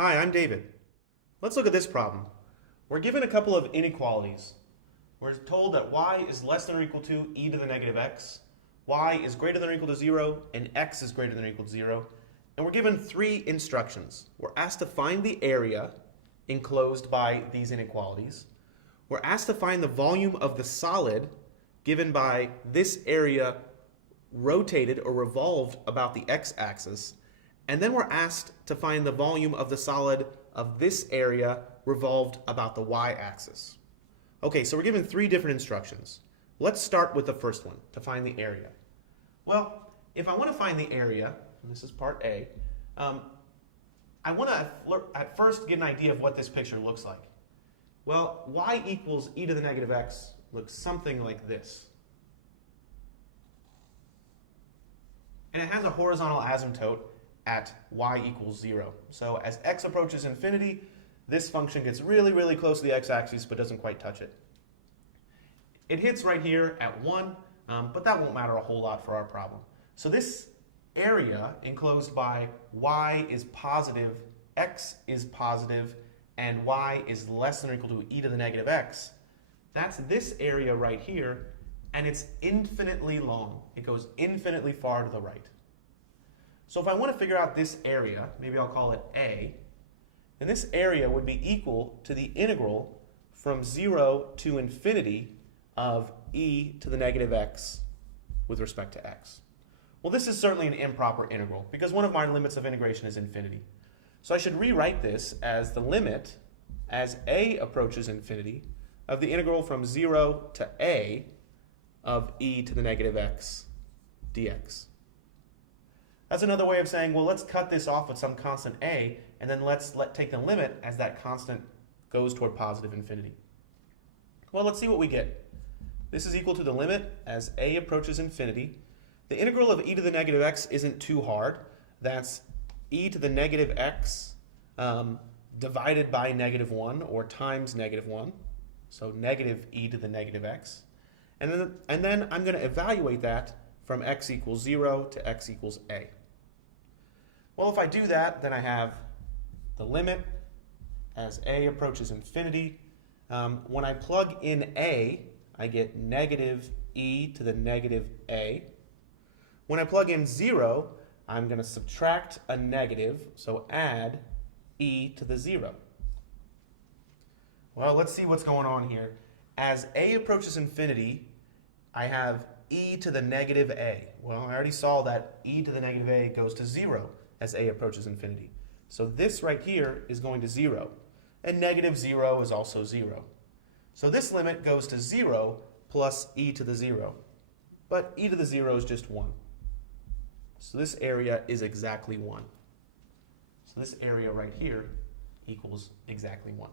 Hi, I'm David. Let's look at this problem. We're given a couple of inequalities. We're told that y is less than or equal to e to the negative x, y is greater than or equal to 0, and x is greater than or equal to 0. And we're given three instructions. We're asked to find the area enclosed by these inequalities. We're asked to find the volume of the solid given by this area rotated or revolved about the x-axis. And then we're asked to find the volume of the solid of this area revolved about the y-axis. Okay, so we're given three different instructions. Let's start with the first one, to find the area. Well, if I want to find the area, and this is part A, I want to at first get an idea of what this picture looks like. Well, y equals e to the negative x looks something like this. And it has a horizontal asymptote at y equals 0. So as x approaches infinity, this function gets really, really close to the x-axis but doesn't quite touch it. It hits right here at 1, but that won't matter a whole lot for our problem. So this area enclosed by y is positive, x is positive, and y is less than or equal to e to the negative x, that's this area right here, and it's infinitely long. It goes infinitely far to the right. So if I want to figure out this area, maybe I'll call it A, then this area would be equal to the integral from 0 to infinity of e to the negative x with respect to x. Well, this is certainly an improper integral because one of my limits of integration is infinity. So I should rewrite this as the limit as a approaches infinity of the integral from 0 to a of e to the negative x dx. That's another way of saying, well, let's cut this off with some constant a, and then let's take the limit as that constant goes toward positive infinity. Well, let's see what we get. This is equal to the limit as a approaches infinity. The integral of e to the negative x isn't too hard. That's e to the negative x divided by negative 1 or times negative 1. So negative e to the negative x. And then I'm going to evaluate that from x equals 0 to x equals a. Well, if I do that, then I have the limit as a approaches infinity. When I plug in a, I get negative e to the negative a. When I plug in 0, I'm going to subtract a negative, so add e to the 0. Well, let's see what's going on here. As a approaches infinity, I have e to the negative a. Well, I already saw that e to the negative a goes to 0 as a approaches infinity. So this right here is going to 0, and negative 0 is also 0. So this limit goes to 0 plus e to the 0, but e to the 0 is just 1. So this area is exactly 1. So this area right here equals exactly 1.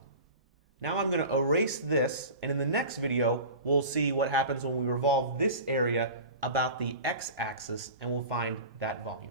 Now I'm going to erase this, and in the next video, we'll see what happens when we revolve this area about the x-axis, and we'll find that volume.